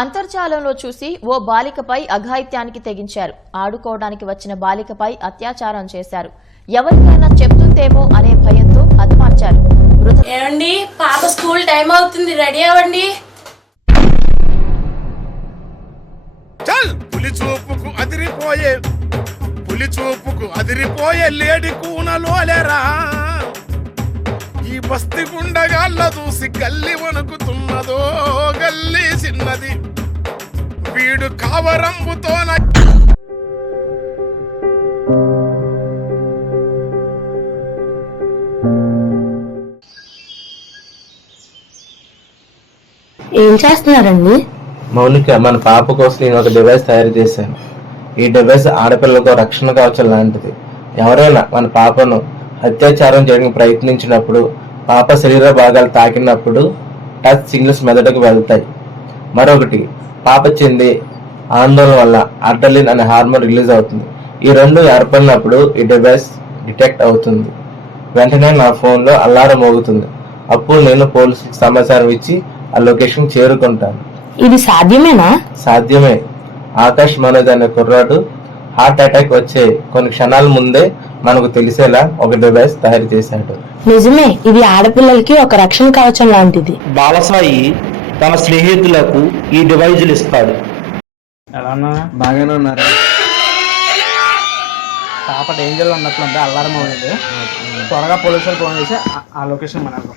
అంతర్జాలంలో చూసి ఓ బాలికపై అఘాయిత్యానికి తెగించారు. ఆడుకోవడానికి వచ్చిన బాలికపై అత్యాచారం చేశారు. ఎవరికైనా చెప్తుందేమో అనే భయంతో హతమార్చారు. ఏమండి, పాప స్కూల్ టైం అవుతుంది, రెడీ అవ్వండి. పులి చూపుకు అదిరిపోయే లేడి కూనలోలేరా. ఈ బస్తి గుండగాళ్ళ చూసి గల్లి వణుకుతున్నదో గల్లి చిన్నది. వీడు కావరంబుతోన ఏం చేస్తున్నారండి? మౌనిక, మన పాప కోసం నేను ఒక డివైస్ తయారు చేశాను. ఈ డివైస్ ఆడపిల్లలకు రక్షణ కవచం లాంటిది. ఎవరైనా మన పాపను అత్యాచారం చేయడానికి ప్రయత్నించినప్పుడు, పాప శరీర భాగాలు తాకినప్పుడు టచ్ సిగ్నల్స్ మెదడుకు వెళ్తాయి. మరొకటి, పాప చెంది ఆందోళన వల్ల అడ్రలిన్ అనే హార్మోన్ రిలీజ్ అవుతుంది. ఈ రెండు ఏర్పడినప్పుడు ఈ డివైస్ డిటెక్ట్ అవుతుంది. వెంటనే నా ఫోన్లో అలారం మోగుతుంది. అప్పుడు నేను పోలీసులకు సమాచారం ఇచ్చి ఆ లొకేషన్ చేరుకుంటాను. ఇది సాధ్యమేనా? సాధ్యమే. ఆకాష్ మనోజ్ అనే కుర్రాడు హార్ట్ అటాక్ వచ్చే కొన్ని క్షణాల ముందే మనకు తెలిసేలా ఒక డివైస్ తయారు చేశాడు. నిజమే, ఇది ఆడపిల్లలకి ఒక రక్షణ కవచం లాంటిది. బాలసాయి తన స్నేహితులకు ఈ డివైజులు ఇస్తాడు. బాగానే ఉన్నారు. పాప డేంజర్లో ఉన్నట్లుంది, అల్లారం అవుతుంది. త్వరగా పోలీసులు ఫోన్ చేసి ఆ లొకేషన్ మనకు